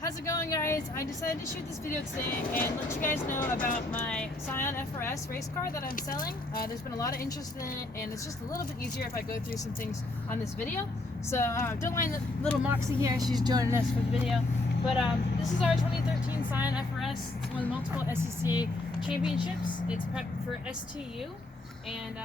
How's it going, guys? I decided to shoot this video today and let you guys know about my Scion FR-S race car that I'm selling. There's been a lot of interest in it, and it's just a little bit easier if I go through some things on this video. So don't mind the little Moxie here, she's joining us for the video. But this is our 2013 Scion FR-S. It's won multiple SCCA championships. It's prepped for STU, and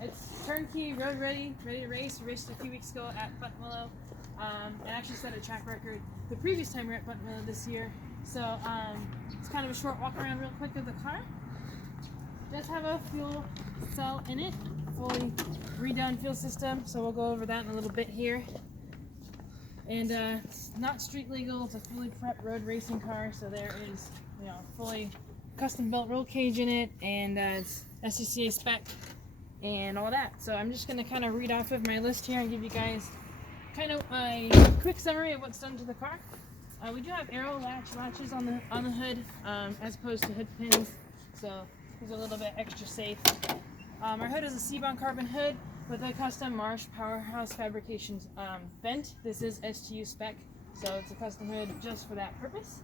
it's turnkey, road ready to race. We raced a few weeks ago at Buttonwillow. And actually set a track record the previous time we were at Buttonwillow this year. So it's kind of a short walk around real quick of the car. It does have a fuel cell in it, fully redone fuel system, so we'll go over that in a little bit here. And it's not street legal, it's a fully prepped road racing car, so there is, you know, fully custom built roll cage in it, and it's SCCA spec and all that. So I'm just going to kind of read off of my list here and give you guys kind of a quick summary of what's done to the car. We do have aero latches on the hood, as opposed to hood pins, so these are a little bit extra safe. Our hood is a C-bond carbon hood with a custom Marsh Powerhouse Fabrications vent. This is STU spec, so it's a custom hood just for that purpose.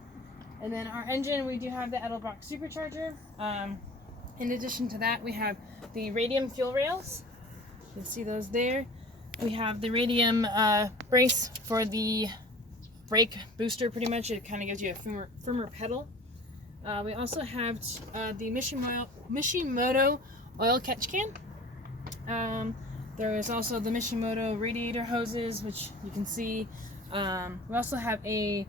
And then our engine, we do have the Edelbrock Supercharger. In addition to that, we have the radium fuel rails. You can see those there. We have the radium brace for the brake booster, pretty much. It kind of gives you a firmer pedal. We also have the Mishimoto oil catch can. There is also the Mishimoto radiator hoses, which you can see. We also have a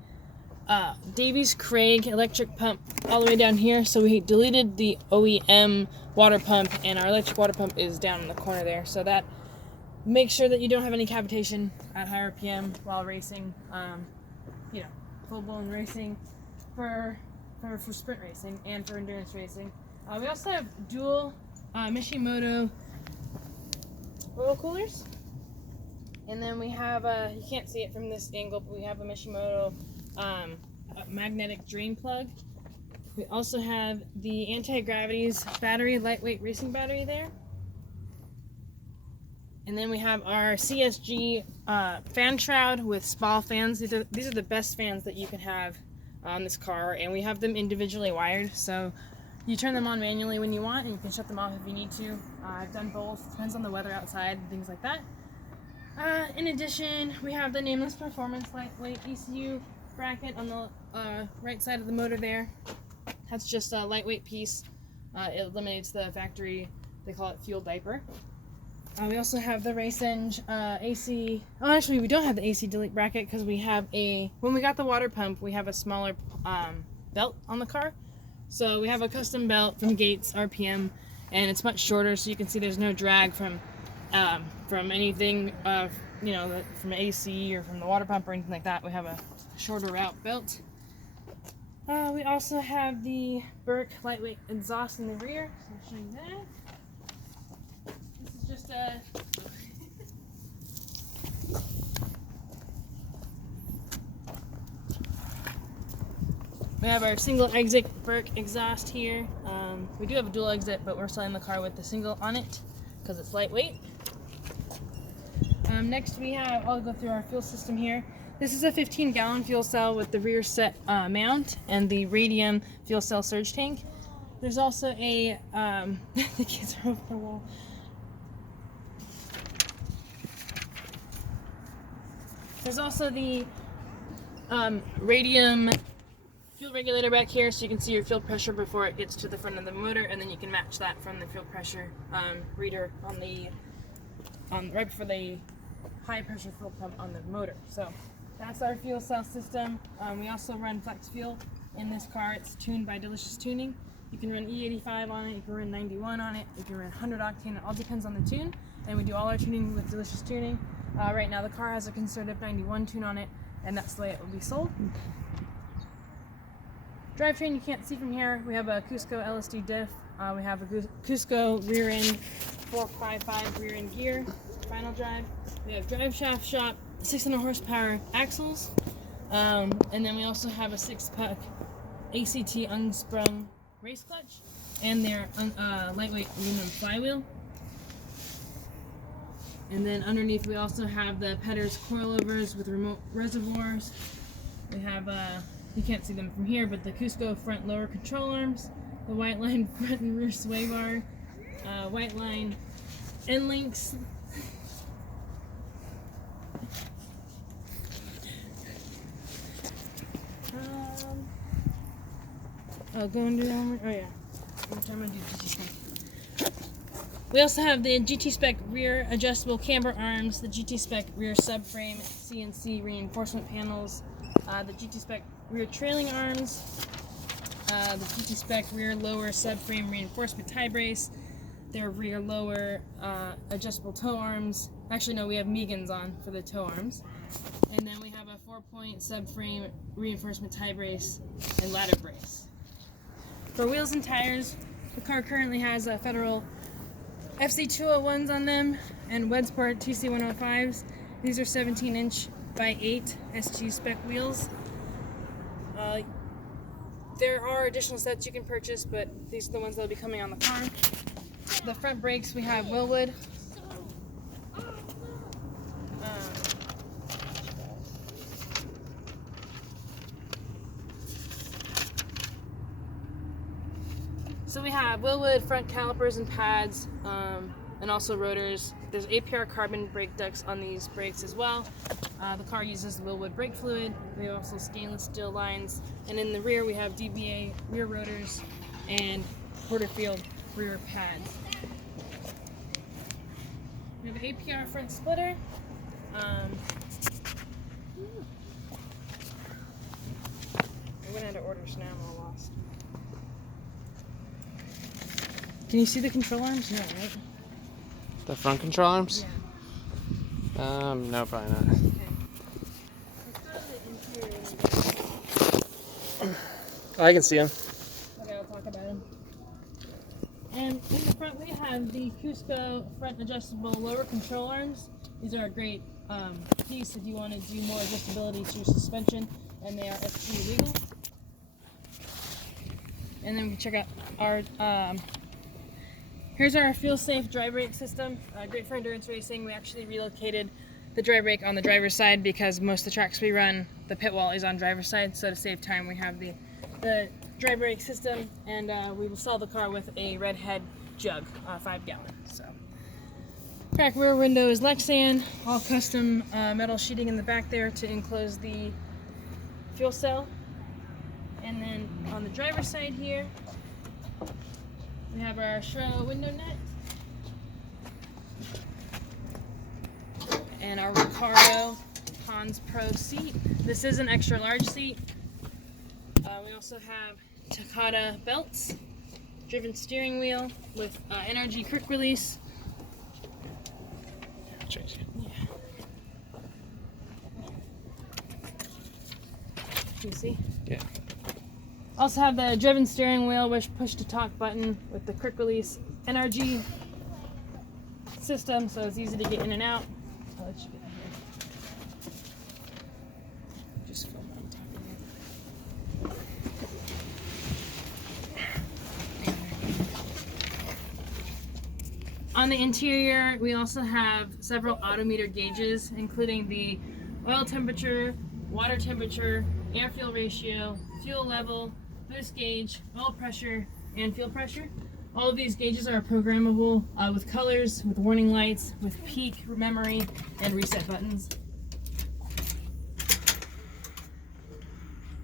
Davies Craig electric pump all the way down here. So we deleted the OEM water pump, and our electric water pump is down in the corner there. So that make sure that you don't have any cavitation at high RPM while racing, you know, full-blown racing for sprint racing and for endurance racing. We also have dual Mishimoto oil coolers, and then we have you can't see it from this angle, but we have a Mishimoto magnetic drain plug. We also have the anti-gravity's battery, lightweight racing battery there. And then we have our Csg Fan Shroud with SPA fans. These are the best fans that you can have on this car, and we have them individually wired, so you turn them on manually when you want, and you can shut them off if you need to. I've done both, depends on the weather outside and things like that. In addition, we have the Nameless Performance lightweight ECU bracket on the right side of the motor there. That's just a lightweight piece. It eliminates the factory, they call it fuel diaper. We also have the RaceEng AC. Oh, actually, we don't have the AC delete bracket because we have when we got the water pump, we have a smaller belt on the car. So we have a custom belt from Gates RPM, and it's much shorter, so you can see there's no drag from anything, you know, from AC or from the water pump or anything like that. We have a shorter route belt. We also have the Burke lightweight exhaust in the rear. So I'll show you that. Just we have our single exit Burke exhaust here. We do have a dual exit, but we're selling the car with the single on it because it's lightweight. Next we have, I'll go through our fuel system here. This is a 15-gallon fuel cell with the rear set mount and the radium fuel cell surge tank. There's also a the kids are over the wall. There's also the radium fuel regulator back here, so you can see your fuel pressure before it gets to the front of the motor, and then you can match that from the fuel pressure reader on right before the high pressure fuel pump on the motor. So that's our fuel cell system. We also run flex fuel in this car. It's tuned by Delicious Tuning. You can run E85 on it, you can run 91 on it, you can run 100 octane. It all depends on the tune, and we do all our tuning with Delicious Tuning. Right now the car has a conservative 91 tune on it, and that's the way it will be sold. Drivetrain you can't see from here. We have a Cusco LSD diff. We have a Cusco rear end 455 rear end gear, final drive. We have drive shaft shop, 600 horsepower axles, and then we also have a 6-puck ACT unsprung race clutch, and their lightweight aluminum flywheel. And then underneath we also have the Petters coilovers with remote reservoirs. We have, you can't see them from here, but the Cusco front lower control arms, the white line front and rear sway bar, white line end links. Going to do that one. Oh yeah. I'm gonna do GT Spec. We also have the GT Spec rear adjustable camber arms, the GT Spec rear subframe CNC reinforcement panels, the GT Spec rear trailing arms, the GT Spec rear lower subframe reinforcement tie brace, their rear lower adjustable toe arms. Actually, no, we have Megans on for the toe arms. And then we have a 4-point subframe reinforcement tie brace and ladder brace. For wheels and tires, the car currently has a Federal FC201s on them and Wedsport TC105s. These are 17-inch by 8 SG spec wheels. There are additional sets you can purchase, but these are the ones that will be coming on the car. The front brakes, we have Willwood. So we have Willwood front calipers and pads, and also rotors. There's APR carbon brake ducts on these brakes as well. The car uses the Willwood brake fluid. We have also stainless steel lines. And in the rear we have DBA rear rotors and Porterfield rear pads. We have an APR front splitter. I went out of order, so now I'm all lost. Can you see the control arms? No, right? The front control arms? Yeah. No, probably not. Okay. I can see them. Okay, I'll talk about them. And in the front we have the Cusco front adjustable lower control arms. These are a great piece if you want to do more adjustability to your suspension, and they are STU legal. And then we check out our here's our feel-safe dry brake system. Great for endurance racing. We actually relocated the dry brake on the driver's side because most of the tracks we run, the pit wall is on driver's side. So to save time, we have the dry brake system, and we will sell the car with a red head jug, 5-gallon. So, crack rear window is Lexan, all custom metal sheeting in the back there to enclose the fuel cell. And then on the driver's side here, we have our Shroud window net and our Recaro Hans Pro seat. This is an extra large seat. We also have Takata belts, driven steering wheel with NRG quick release. Yeah. Can you see? Yeah. Also have the driven steering wheel with push to talk button with the quick release NRG system, so it's easy to get in and out. I'll let you get in here. Just film on top of it. On the interior, we also have several odometer gauges, including the oil temperature, water temperature, air-fuel ratio, fuel level, boost gauge, oil pressure, and fuel pressure. All of these gauges are programmable with colors, with warning lights, with peak memory, and reset buttons.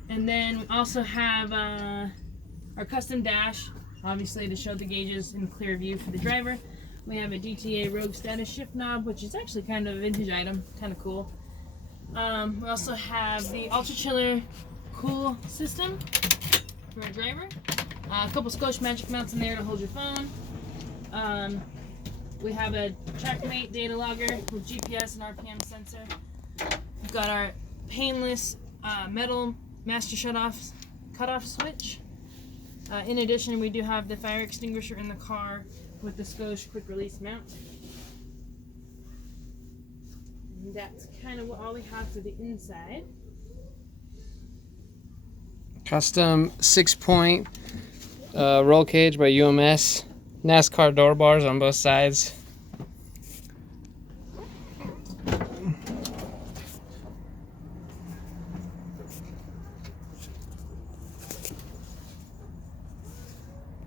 And then we also have our custom dash, obviously to show the gauges in clear view for the driver. We have a DTA Rogue status shift knob, which is actually kind of a vintage item, kind of cool. We also have the Ultra Chiller cool system for our driver. A couple Scotch Magic mounts in there to hold your phone. We have a TrackMate data logger with GPS and RPM sensor. We've got our painless metal master cutoff switch. In addition, we do have the fire extinguisher in the car with the Scotch quick release mount. And that's kind of all we have for the inside. Custom 6-point roll cage by UMS. NASCAR door bars on both sides.